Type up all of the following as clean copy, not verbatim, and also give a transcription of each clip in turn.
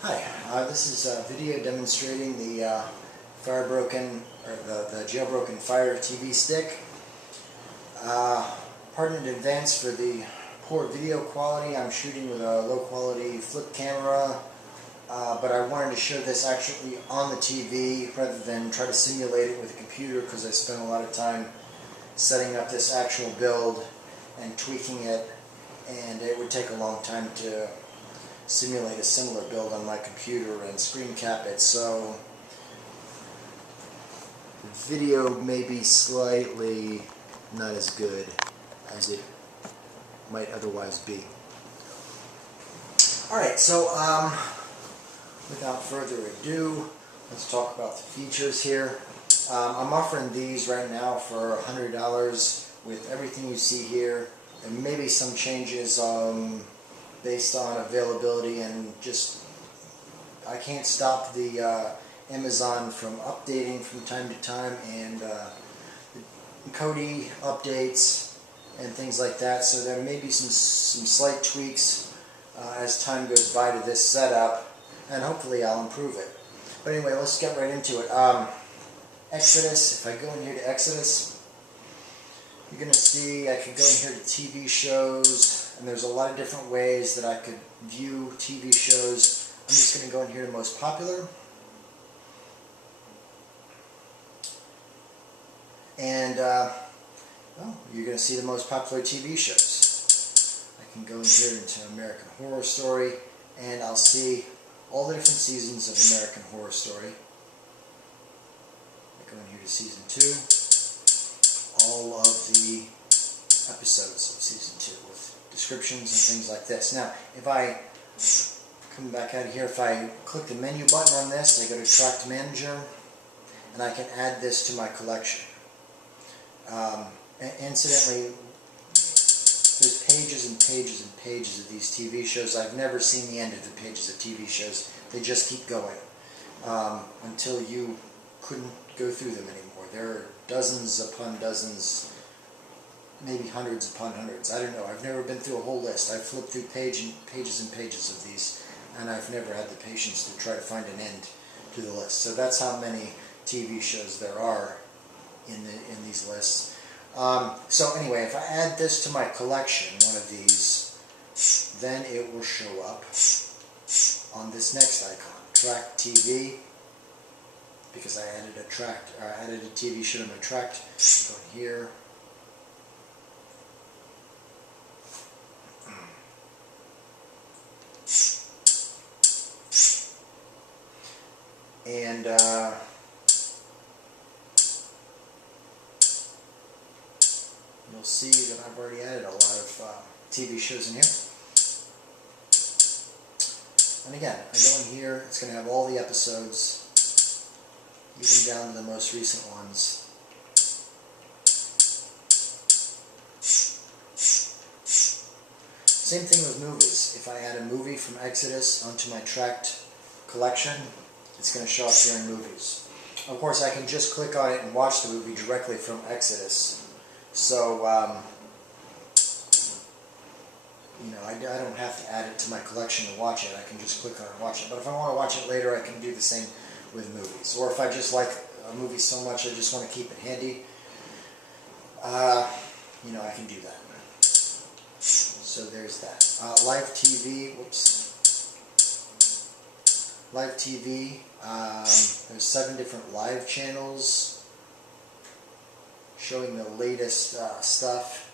Hi, this is a video demonstrating the jailbroken Fire TV stick. Pardon in advance for the poor video quality. I'm shooting with a low quality flip camera, but I wanted to show this actually on the TV rather than try to simulate it with a computer, because I spent a lot of time setting up this actual build and tweaking it, and it would take a long time to simulate a similar build on my computer and screen cap it, so the video may be slightly not as good as it might otherwise be. Alright, so without further ado, let's talk about the features here. I'm offering these right now for $100 with everything you see here, and maybe some changes based on availability, and just I can't stop the Amazon from updating from time to time, and Cody updates and things like that, so there may be some slight tweaks as time goes by to this setup, and hopefully I'll improve it. But anyway, let's get right into it. Exodus, if I go in here to Exodus, you're going to see I can go in here to TV shows, and there's a lot of different ways that I could view TV shows. I'm just going to go in here to most popular. And, well, you're going to see the most popular TV shows. I can go in here into American Horror Story, and I'll see all the different seasons of American Horror Story. I go in here to Season 2. All of the episodes of Season 2 with descriptions and things like this. Now, if I come back out of here, if I click the menu button on this, I go to Tracked Manager, and I can add this to my collection. Incidentally, there's pages and pages and pages of these TV shows. I've never seen the end of the pages of TV shows. They just keep going until you couldn't go through them anymore. There are dozens upon dozens, maybe hundreds upon hundreds. I don't know. I've never been through a whole list. I've flipped through pages and pages of these, and I've never had the patience to try to find an end to the list. So that's how many TV shows there are in these lists. So anyway, if I add this to my collection, one of these, then it will show up on this next icon, Track TV, because I added a TV show to my tracked. Go here. And you'll see that I've already added a lot of TV shows in here. And again, I go in here, it's going to have all the episodes, even down to the most recent ones. Same thing with movies. If I add a movie from Exodus onto my tracked collection, it's going to show up here in movies. Of course, I can just click on it and watch the movie directly from Exodus. So, you know, I don't have to add it to my collection to watch it. I can just click on it and watch it. But if I want to watch it later, I can do the same with movies. Or if I just like a movie so much I just want to keep it handy, you know, I can do that. So there's that. Live TV, Live TV, there's 7 different live channels showing the latest stuff.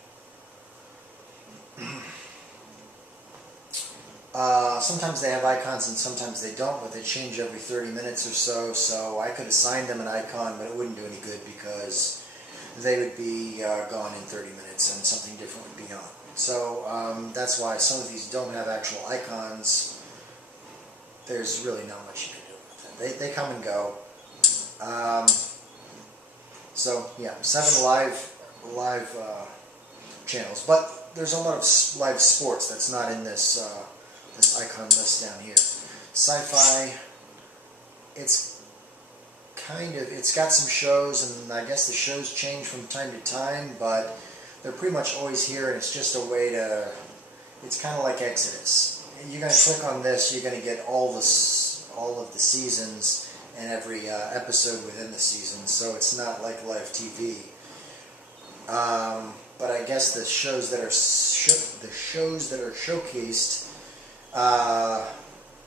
Sometimes they have icons and sometimes they don't, but they change every 30 minutes or so, so I could assign them an icon, but it wouldn't do any good because they would be gone in 30 minutes and something different would be on. So that's why some of these don't have actual icons. There's really not much you can do with them. They come and go. So yeah, 7 live channels, but there's a lot of live sports that's not in this this icon list down here. Sci-fi, it's got some shows, and I guess the shows change from time to time, but they're pretty much always here, and it's just a way to, it's kind of like Exodus. You're going to click on this, you're going to get all the all of the seasons and every episode within the season, so it's not like live TV. But I guess the shows that are showcased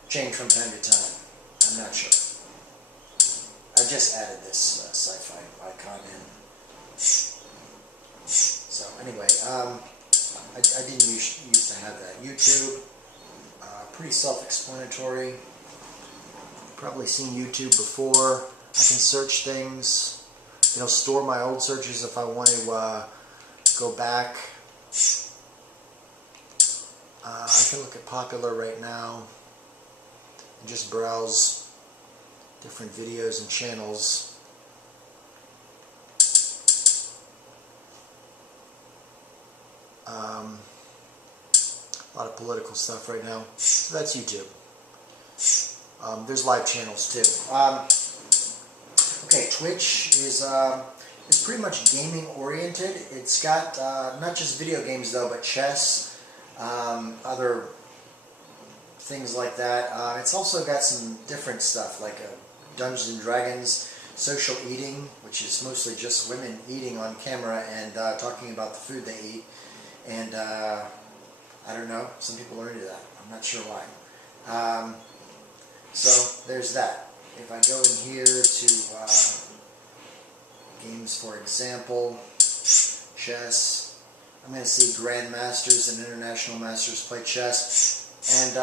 change from time to time. I'm not sure. I just added this sci-fi icon in. So anyway, I didn't used to have that. YouTube, pretty self-explanatory. Probably seen YouTube before. I can search things. It'll store my old searches if I want to go back. I can look at popular right now and just browse different videos and channels. A lot of political stuff right now. So that's YouTube. There's live channels too. Okay, Twitch is pretty much gaming oriented. It's got not just video games though, but chess, other things like that. It's also got some different stuff like Dungeons and Dragons, social eating, which is mostly just women eating on camera and talking about the food they eat. And I don't know, some people are into that. I'm not sure why. So there's that. If I go in here to games, for example, chess, I'm going to see grandmasters and international masters play chess, and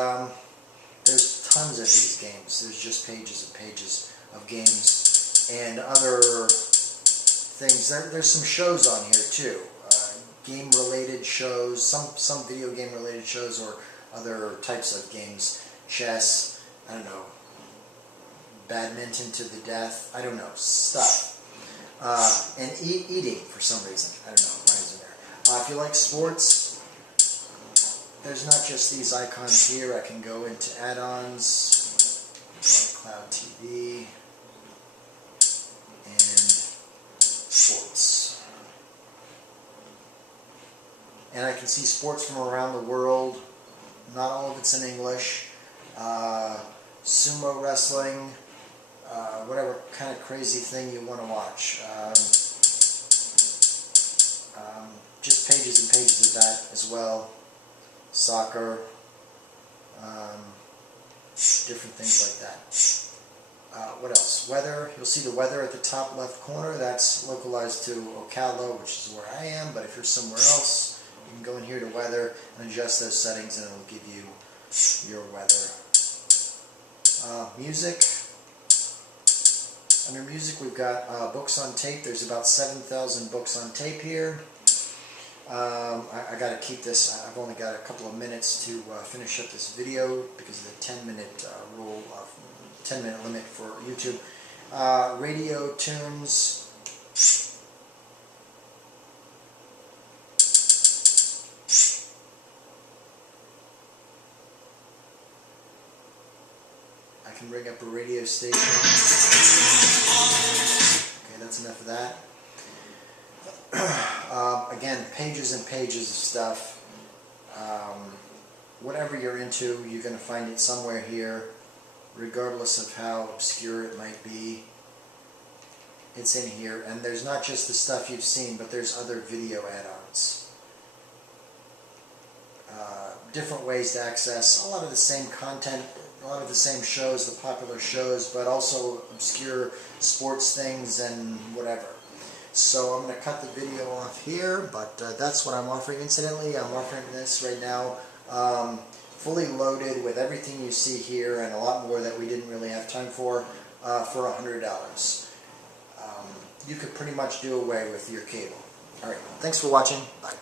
there's tons of these games. There's just pages and pages of games and other things. There's some shows on here too, game-related shows, some video game-related shows, or other types of games, chess. I don't know, badminton to the death, I don't know, stuff. And eating for some reason, I don't know why it's in there. If you like sports, there's not just these icons here. I can go into add-ons, Cloud TV, and sports. And I can see sports from around the world. Not all of it's in English. Sumo wrestling, whatever kind of crazy thing you want to watch. Just pages and pages of that as well. Soccer, different things like that. What else? Weather. You'll see the weather at the top left corner. That's localized to Ocala, which is where I am, but if you're somewhere else, you can go in here to weather and adjust those settings and it'll give you your weather. Music. Under music we've got books on tape. There's about 7,000 books on tape here. I got to keep this. I've only got a couple of minutes to finish up this video because of the 10-minute rule, 10-minute limit for YouTube. Radio tunes. I can ring up a radio station. Okay, that's enough of that. Again, pages and pages of stuff. Whatever you're into, you're going to find it somewhere here, regardless of how obscure it might be. It's in here, and there's not just the stuff you've seen, but there's other video add-ons. Different ways to access a lot of the same content, a lot of the same shows, the popular shows, but also obscure sports things and whatever. So I'm going to cut the video off here, but that's what I'm offering. Incidentally, I'm offering this right now fully loaded with everything you see here and a lot more that we didn't really have time for $100. You could pretty much do away with your cable. Alright, thanks for watching. Bye.